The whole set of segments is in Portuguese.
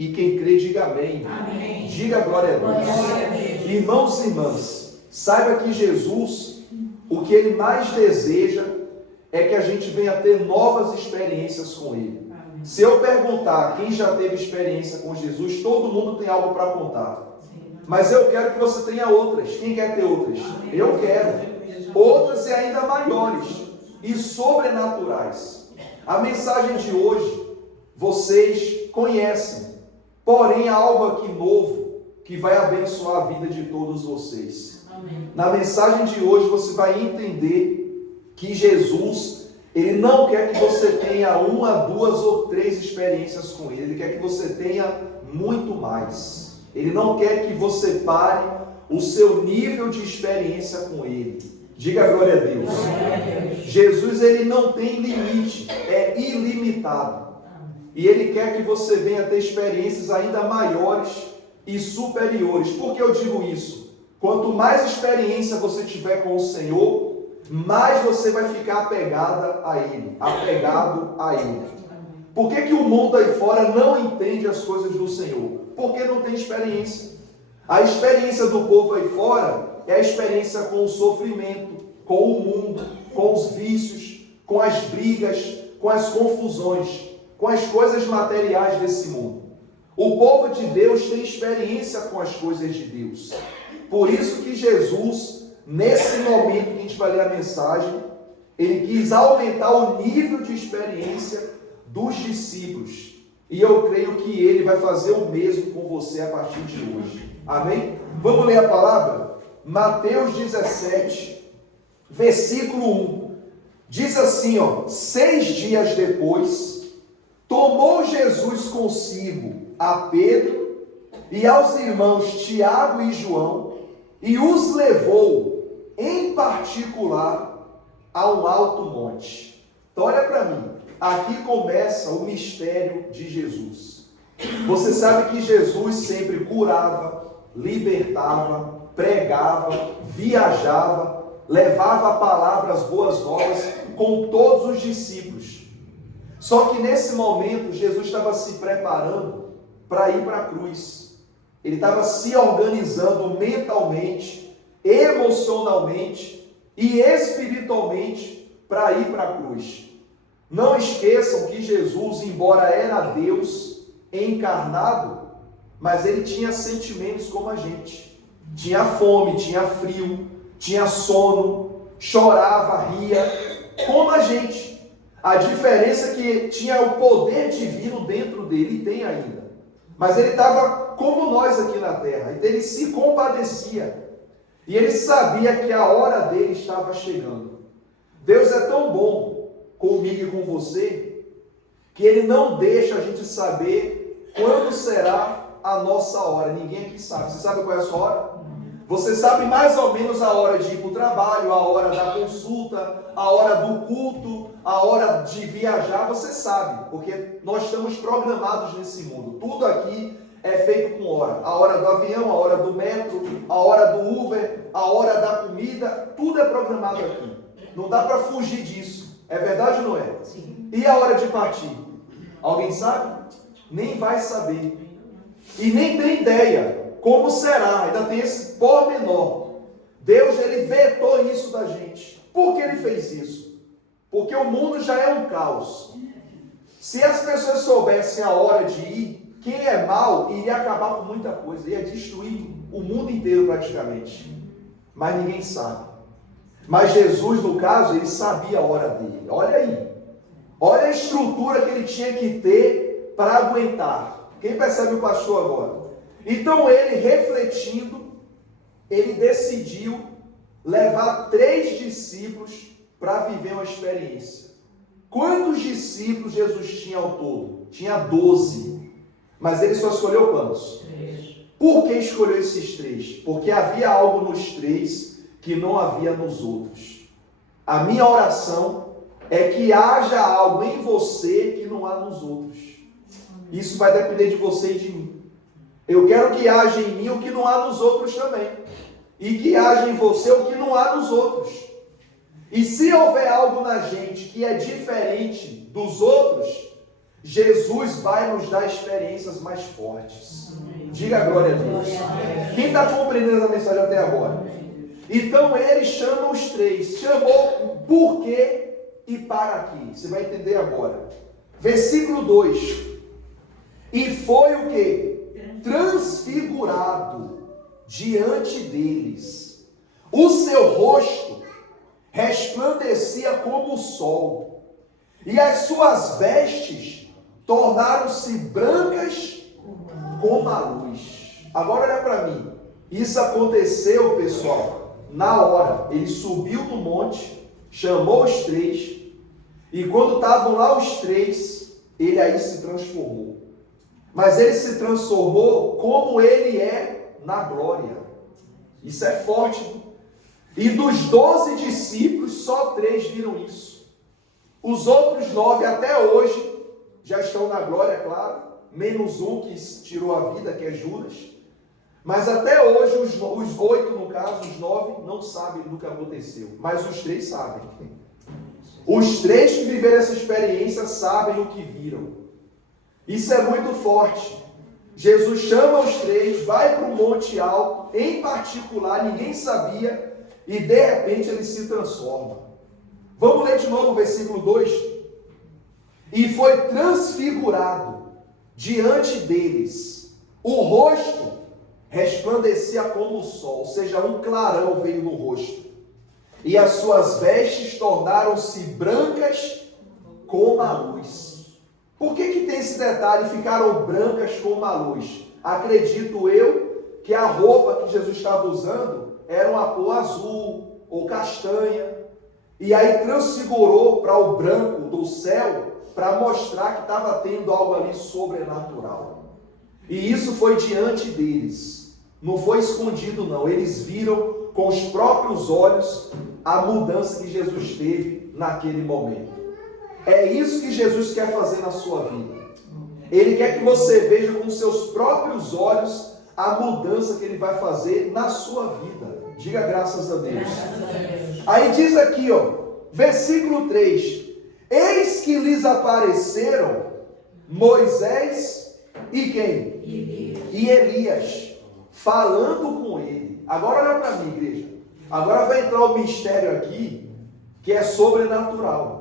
E quem crê, diga amém. Amém. Diga glória a Deus. Glória a Deus. Irmãos e irmãs, saiba que Jesus, o que Ele mais deseja é que a gente venha ter novas experiências com Ele. Amém. Se eu perguntar quem já teve experiência com Jesus, todo mundo tem algo para contar. Mas eu quero que você tenha outras. Quem quer ter outras? Amém. Eu quero. Outras e ainda maiores e sobrenaturais. A mensagem de hoje vocês conhecem, porém há algo aqui novo que vai abençoar a vida de todos vocês. Amém. Na mensagem de hoje você vai entender que Jesus, Ele não quer que você tenha uma, duas ou três experiências com Ele. Ele quer que você tenha muito mais. Ele não quer que você pare o seu nível de experiência com Ele. Diga glória a Deus. Glória a Deus. Jesus, Ele não tem limite, é ilimitado. E Ele quer que você venha ter experiências ainda maiores e superiores. Por que eu digo isso? Quanto mais experiência você tiver com o Senhor, mais você vai ficar apegado a Ele. Por que o mundo aí fora não entende as coisas do Senhor? Porque não tem experiência. A experiência do povo aí fora é a experiência com o sofrimento, com o mundo, com os vícios, com as brigas, com as confusões, com as coisas materiais desse mundo. O povo de Deus tem experiência com as coisas de Deus. Por isso que Jesus, nesse momento que a gente vai ler a mensagem, Ele quis aumentar o nível de experiência dos discípulos. E eu creio que Ele vai fazer o mesmo com você a partir de hoje. Amém? Vamos ler a palavra? Mateus 17, versículo 1. Diz assim, 6 dias depois, tomou Jesus consigo a Pedro e aos irmãos Tiago e João e os levou em particular a um alto monte. Então olha para mim, aqui começa o mistério de Jesus. Você sabe que Jesus sempre curava, libertava, pregava, viajava, levava a palavra, as boas novas com todos os discípulos. Só que nesse momento Jesus estava se preparando para ir para a cruz. Ele estava se organizando mentalmente, emocionalmente e espiritualmente para ir para a cruz. Não esqueçam que Jesus, embora era Deus encarnado, mas ele tinha sentimentos como a gente. Tinha fome, tinha frio, tinha sono, chorava, ria, como a gente. A diferença é que tinha o poder divino dentro dele, e tem ainda. Mas ele estava como nós aqui na terra, então ele se compadecia. E ele sabia que a hora dele estava chegando. Deus é tão bom comigo e com você, que Ele não deixa a gente saber quando será a nossa hora. Ninguém aqui sabe. Você sabe qual é a sua hora? Você sabe mais ou menos a hora de ir para o trabalho, a hora da consulta, a hora do culto, a hora de viajar, você sabe, porque nós estamos programados nesse mundo. Tudo aqui é feito com hora. A hora do avião, a hora do metro, a hora do Uber, a hora da comida, tudo é programado aqui. Não dá para fugir disso. É verdade ou não é? Sim. E a hora de partir? Alguém sabe? Nem vai saber. E nem tem ideia como será. Ainda tem esse pormenor. Deus, Ele vetou isso da gente. Por que Ele fez isso? Porque o mundo já é um caos. Se as pessoas soubessem a hora de ir, quem é mau iria acabar com muita coisa. Ia destruir o mundo inteiro praticamente. Mas ninguém sabe. Mas Jesus, no caso, ele sabia a hora dele. Olha aí. Olha a estrutura que ele tinha que ter para aguentar. Quem percebe o pastor agora? Então ele, refletindo, ele decidiu levar 3 discípulos para viver uma experiência. Quantos discípulos Jesus tinha ao todo? Tinha 12. Mas ele só escolheu quantos? 3. Por que escolheu esses 3? Porque havia algo nos 3 que não havia nos outros. A minha oração é que haja algo em você que não há nos outros. Isso vai depender de você e de mim. Eu quero que haja em mim o que não há nos outros também. E que haja em você o que não há nos outros. E se houver algo na gente que é diferente dos outros, Jesus vai nos dar experiências mais fortes. Diga glória a Deus. Quem está compreendendo a mensagem até agora? Então ele chama os três. Chamou por quê e para quê? Você vai entender agora. Versículo 2. E foi o quê? Transfigurado diante deles. O seu rosto resplandecia como o sol, e as suas vestes tornaram-se brancas como a luz. Agora olha para mim. Isso aconteceu, pessoal, na hora. Ele subiu no monte, chamou os três, e quando estavam lá os três, ele aí se transformou. Mas ele se transformou como ele é na glória. Isso é forte. E dos 12 discípulos, só 3 viram isso. Os outros 9 até hoje já estão na glória, é claro. Menos um que tirou a vida, que é Judas. Mas até hoje, os 8, no caso, os 9, não sabem do que aconteceu. Mas os 3 sabem. Os 3 que viveram essa experiência sabem o que viram. Isso é muito forte. Jesus chama os 3, vai para um monte alto, em particular, ninguém sabia, e de repente ele se transforma. Vamos ler de novo o versículo 2. E foi transfigurado diante deles. O rosto resplandecia como o sol, ou seja, um clarão veio no rosto. E as suas vestes tornaram-se brancas como a luz. Por que tem esse detalhe? Ficaram brancas como a luz. Acredito eu que a roupa que Jesus estava usando era uma cor azul ou castanha. E aí transfigurou para o branco do céu para mostrar que estava tendo algo ali sobrenatural. E isso foi diante deles. Não foi escondido não. Eles viram com os próprios olhos a mudança que Jesus teve naquele momento. É isso que Jesus quer fazer na sua vida. Ele quer que você veja com seus próprios olhos a mudança que ele vai fazer na sua vida. Diga graças a Deus. Aí diz aqui, versículo 3. Eis que lhes apareceram Moisés e quem? E Elias, falando com ele. Agora olha para mim, igreja. Agora vai entrar um mistério aqui que é sobrenatural.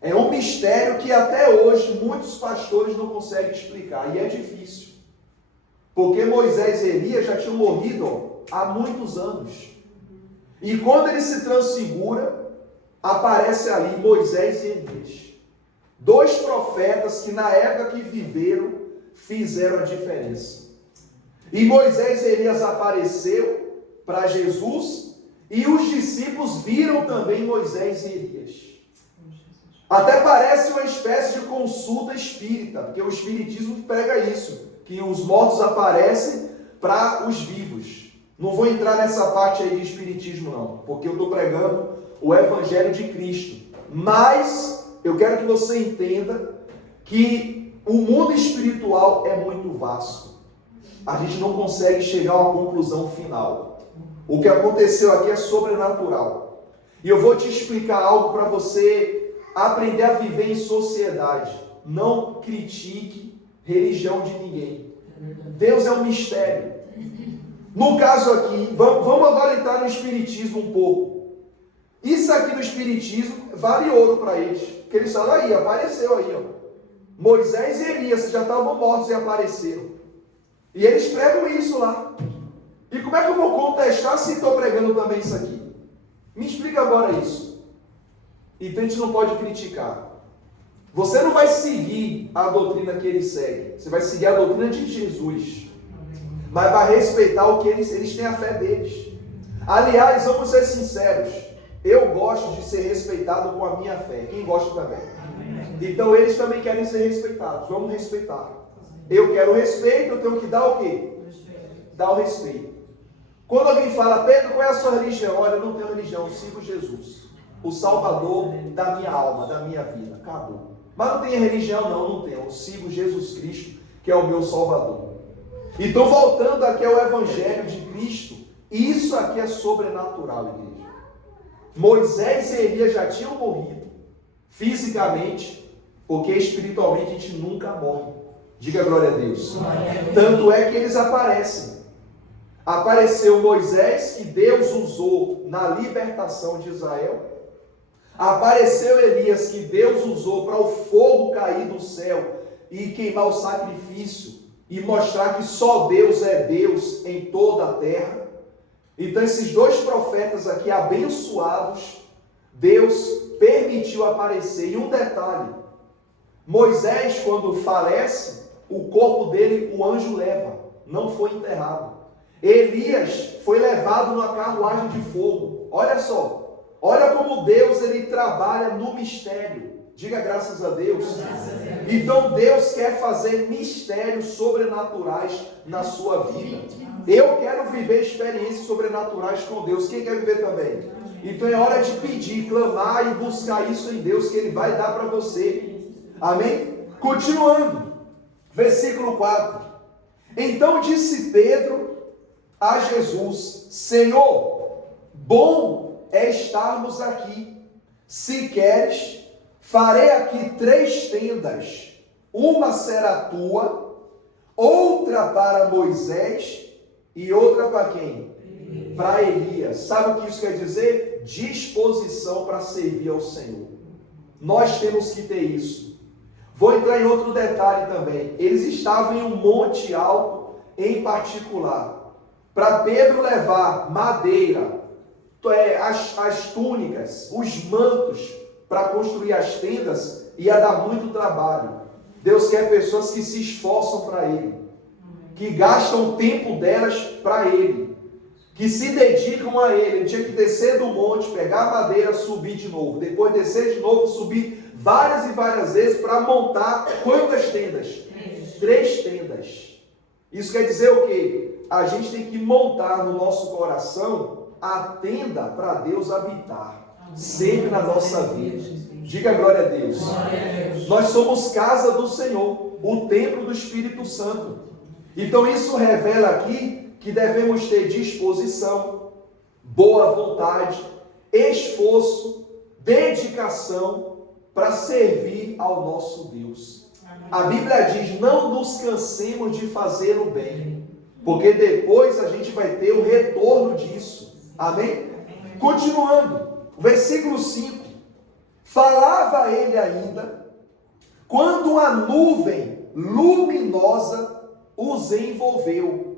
É um mistério que até hoje muitos pastores não conseguem explicar. E é difícil. Porque Moisés e Elias já tinham morrido há muitos anos. E quando ele se transfigura, aparece ali Moisés e Elias. 2 profetas que na época que viveram, fizeram a diferença. E Moisés e Elias apareceu para Jesus, e os discípulos viram também Moisés e Elias. Até parece uma espécie de consulta espírita, porque o espiritismo prega isso, que os mortos aparecem para os vivos. Não vou entrar nessa parte aí de espiritismo não, porque eu estou pregando o Evangelho de Cristo. Mas eu quero que você entenda que o mundo espiritual é muito vasto. A gente não consegue chegar a uma conclusão final. O que aconteceu aqui é sobrenatural. E eu vou te explicar algo para você aprender a viver em sociedade. Não critique religião de ninguém. Deus é um mistério. No caso aqui, vamos agora entrar no espiritismo um pouco. Isso aqui no espiritismo vale ouro para eles. Porque eles falam aí, apareceu aí, Moisés e Elias já estavam mortos e apareceram. E eles pregam isso lá. E como é que eu vou contestar se estou pregando também isso aqui? Me explica agora isso. Então a gente não pode criticar. Você não vai seguir a doutrina que eles seguem. Você vai seguir a doutrina de Jesus. Mas vai respeitar o que eles têm a fé deles. Aliás, vamos ser sinceros. Eu gosto de ser respeitado com a minha fé. Quem gosta também? Então eles também querem ser respeitados. Vamos respeitar. Eu quero respeito, eu tenho que dar o quê? Dar o respeito. Quando alguém fala, Pedro, qual é a sua religião? Olha, eu não tenho religião, eu sigo Jesus. O Salvador da minha alma, da minha vida. Acabou. Mas não tem religião? Não tenho. Eu sigo Jesus Cristo, que é o meu Salvador. Então, voltando aqui ao Evangelho de Cristo, isso aqui é sobrenatural, igreja. Moisés e Elias já tinham morrido fisicamente, porque espiritualmente a gente nunca morre. Diga glória a Deus. Tanto é que eles aparecem. Apareceu Moisés, que Deus usou na libertação de Israel. Apareceu Elias, que Deus usou para o fogo cair do céu e queimar o sacrifício e mostrar que só Deus é Deus em toda a terra. Então esses dois profetas aqui abençoados, Deus permitiu aparecer. E um detalhe, Moisés, quando falece, o corpo dele o anjo leva, não foi enterrado. Elias foi levado numa carruagem de fogo. Olha só, olha como Deus ele trabalha no mistério. Diga graças a Deus. Então Deus quer fazer mistérios sobrenaturais na sua vida. Eu quero viver experiências sobrenaturais com Deus. Quem quer viver também? Então é hora de pedir, clamar e buscar isso em Deus, que Ele vai dar para você. Amém? Continuando, versículo 4. Então disse Pedro a Jesus: Senhor, bom é estarmos aqui. Se queres, farei aqui 3 tendas. Uma será tua, outra para Moisés e outra para quem? Para Elias. Sabe o que isso quer dizer? Disposição para servir ao Senhor. Nós temos que ter isso. Vou entrar em outro detalhe também. Eles estavam em um monte alto em particular. Para Pedro levar madeira, as túnicas, os mantos para construir as tendas, ia dar muito trabalho. Deus quer pessoas que se esforçam para Ele, que gastam o tempo delas para Ele, que se dedicam a Ele. Ele tinha que descer do monte, pegar a madeira, subir de novo, depois descer de novo, subir várias e várias vezes para montar quantas tendas? 3 tendas. Isso quer dizer o quê? A gente tem que montar no nosso coração a tenda para Deus habitar, sempre na nossa vida. Diga glória a Deus. Nós somos casa do Senhor, o templo do Espírito Santo. Então isso revela aqui que devemos ter disposição, boa vontade, esforço, dedicação para servir ao nosso Deus. A Bíblia diz: não nos cansemos de fazer o bem, porque depois a gente vai ter o retorno disso. Amém? Continuando, versículo 5. Falava ele ainda, quando a nuvem luminosa os envolveu.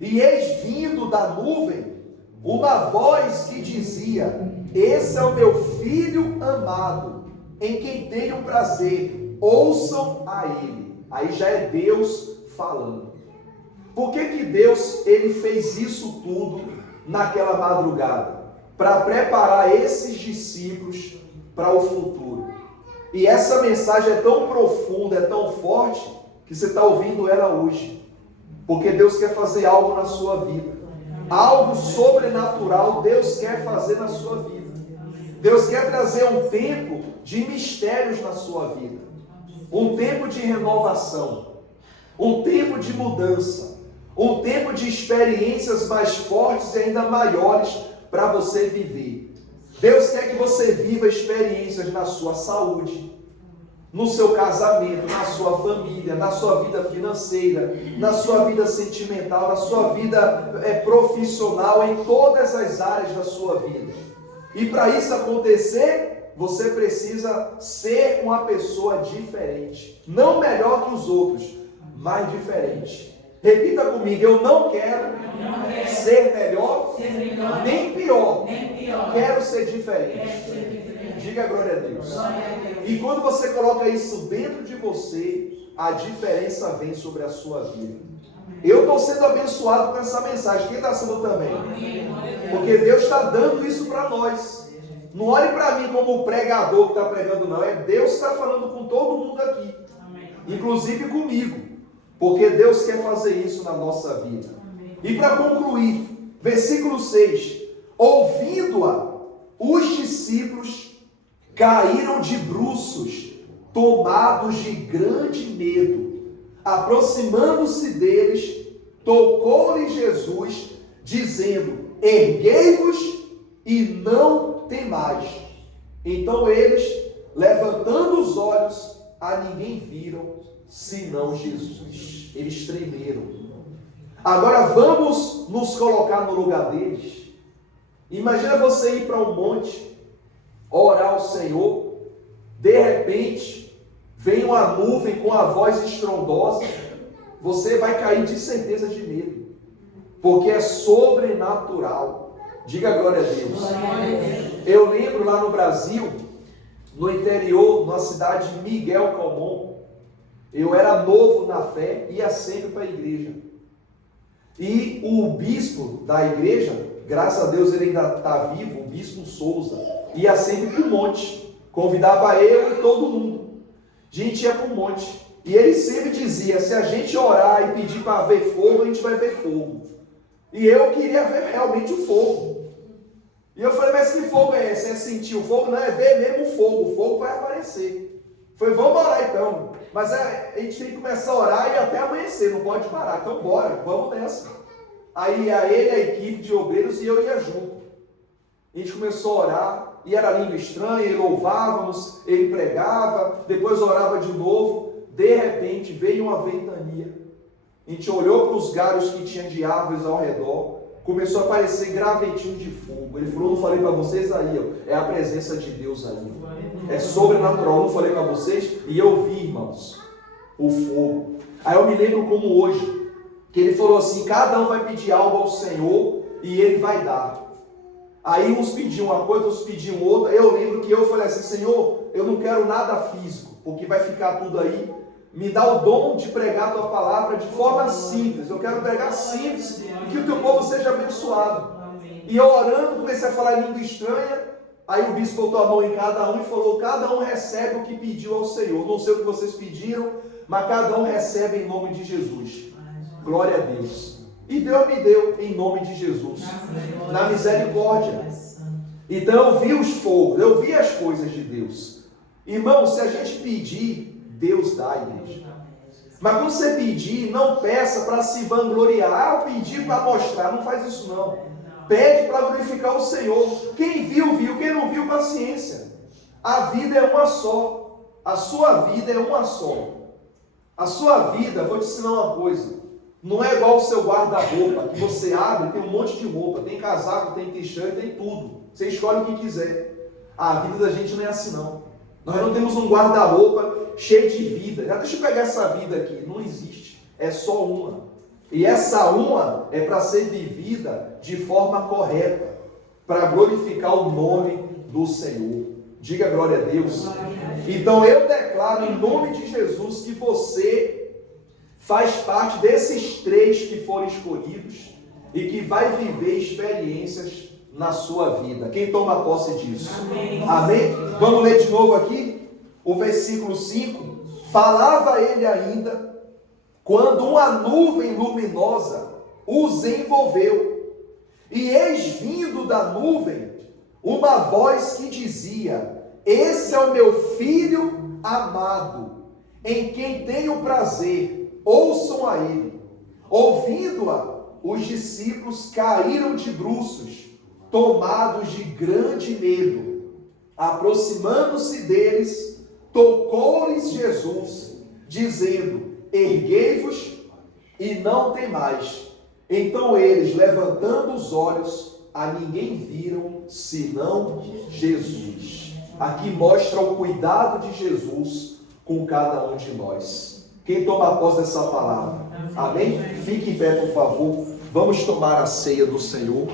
E eis vindo da nuvem uma voz que dizia: esse é o meu filho amado, em quem tenho prazer, ouçam a ele. Aí já é Deus falando. Por que Deus ele fez isso tudo naquela madrugada? Para preparar esses discípulos para o futuro. E essa mensagem é tão profunda, é tão forte, que você está ouvindo ela hoje. Porque Deus quer fazer algo na sua vida. Algo sobrenatural Deus quer fazer na sua vida. Deus quer trazer um tempo de mistérios na sua vida. Um tempo de renovação. Um tempo de mudança. Um tempo de experiências mais fortes e ainda maiores para você viver. Deus quer que você viva experiências na sua saúde, no seu casamento, na sua família, na sua vida financeira, na sua vida sentimental, na sua vida profissional, em todas as áreas da sua vida. E para isso acontecer, você precisa ser uma pessoa diferente. Não melhor que os outros, mas diferente. Repita comigo: eu não quero ser melhor, nem pior. Quero ser diferente. Diga glória a Deus. E quando você coloca isso dentro de você, a diferença vem sobre a sua vida. Eu estou sendo abençoado com essa mensagem. Quem está sendo também? Porque Deus está dando isso para nós. Não olhe para mim como o pregador que está pregando, não. É Deus que está falando com todo mundo aqui. Inclusive comigo. Porque Deus quer fazer isso na nossa vida. E para concluir, versículo 6. Ouvindo-a, os discípulos caíram de bruços, tomados de grande medo. Aproximando-se deles, tocou-lhe Jesus, dizendo: erguei-vos e não temais. Então eles, levantando os olhos, a ninguém viram, senão Jesus. Eles tremeram. Agora vamos nos colocar no lugar deles. Imagina você ir para um monte, orar ao Senhor, de repente, vem uma nuvem com a voz estrondosa, você vai cair de certeza de medo, porque é sobrenatural. Diga glória a Deus. Eu lembro lá no Brasil, no interior, na cidade de Miguel Calmon, eu era novo na fé, ia sempre para a igreja. E o bispo da igreja, graças a Deus ele ainda está vivo, o bispo Souza, ia sempre para o monte, convidava eu e todo mundo. A gente ia para o monte. E ele sempre dizia, se a gente orar e pedir para ver fogo, a gente vai ver fogo. E eu queria ver realmente o fogo. E eu falei, mas que fogo é esse? É sentir o fogo? Não, é ver mesmo o fogo vai aparecer. Falei, vamos orar então. Mas a gente tem que começar a orar e até amanhecer, não pode parar. Então bora, vamos nessa. Aí ia ele, a equipe de obreiros, e eu ia junto. A gente começou a orar, e era língua estranha, e louvávamos, ele pregava, depois orava de novo. De repente veio uma ventania. A gente olhou para os galhos que tinha de árvores ao redor, começou a aparecer gravetinho de fogo. Ele falou, não falei para vocês aí, ó, é a presença de Deus aí. É sobrenatural, não falei para vocês, e eu vi, irmãos, o fogo. Aí eu me lembro como hoje, que ele falou assim, cada um vai pedir algo ao Senhor e ele vai dar. Aí uns pediam uma coisa, outros pediam outra. Eu lembro que eu falei assim, Senhor, eu não quero nada físico, porque vai ficar tudo aí. Me dá o dom de pregar a tua palavra de forma simples. Eu quero pregar simples e que o teu povo seja abençoado. E eu orando, comecei a falar em língua estranha. Aí o bispo botou a mão em cada um e falou, cada um recebe o que pediu ao Senhor. Não sei o que vocês pediram, mas cada um recebe em nome de Jesus. Glória a Deus. E Deus me deu em nome de Jesus. Na misericórdia. Então eu vi os fogos, eu vi as coisas de Deus. Irmão, se a gente pedir, Deus dá, igreja. Mas quando você pedir, não peça para se vangloriar. Ah, eu pedi para mostrar. Não faz isso não. Pede para glorificar o Senhor. Quem viu, viu. Quem não viu, paciência. A vida é uma só. A sua vida é uma só. A sua vida, vou te ensinar uma coisa. Não é igual o seu guarda-roupa, que você abre, tem um monte de roupa. Tem casaco, tem t-shirt, tem tudo. Você escolhe o que quiser. A vida da gente não é assim não. Nós não temos um guarda-roupa cheio de vida. Já deixa eu pegar essa vida aqui. Não existe. É só uma. E essa uma é para ser vivida de forma correta. Para glorificar o nome do Senhor. Diga glória a Deus. Então eu declaro em nome de Jesus que você faz parte desses 3 que foram escolhidos. E que vai viver experiências na sua vida. Quem toma posse disso? Amém. Amém? Vamos ler de novo aqui? O versículo 5. Falava ele ainda, quando uma nuvem luminosa os envolveu. E eis vindo da nuvem uma voz que dizia, esse é o meu filho amado, em quem tenho prazer, ouçam a ele. Ouvindo-a, os discípulos caíram de bruços, tomados de grande medo. Aproximando-se deles, tocou-lhes Jesus, dizendo, erguei-vos e não temais. Então eles, levantando os olhos, a ninguém viram, senão Jesus. Aqui mostra o cuidado de Jesus com cada um de nós. Quem toma posse dessa palavra? Amém? Fique em pé, por favor. Vamos tomar a ceia do Senhor.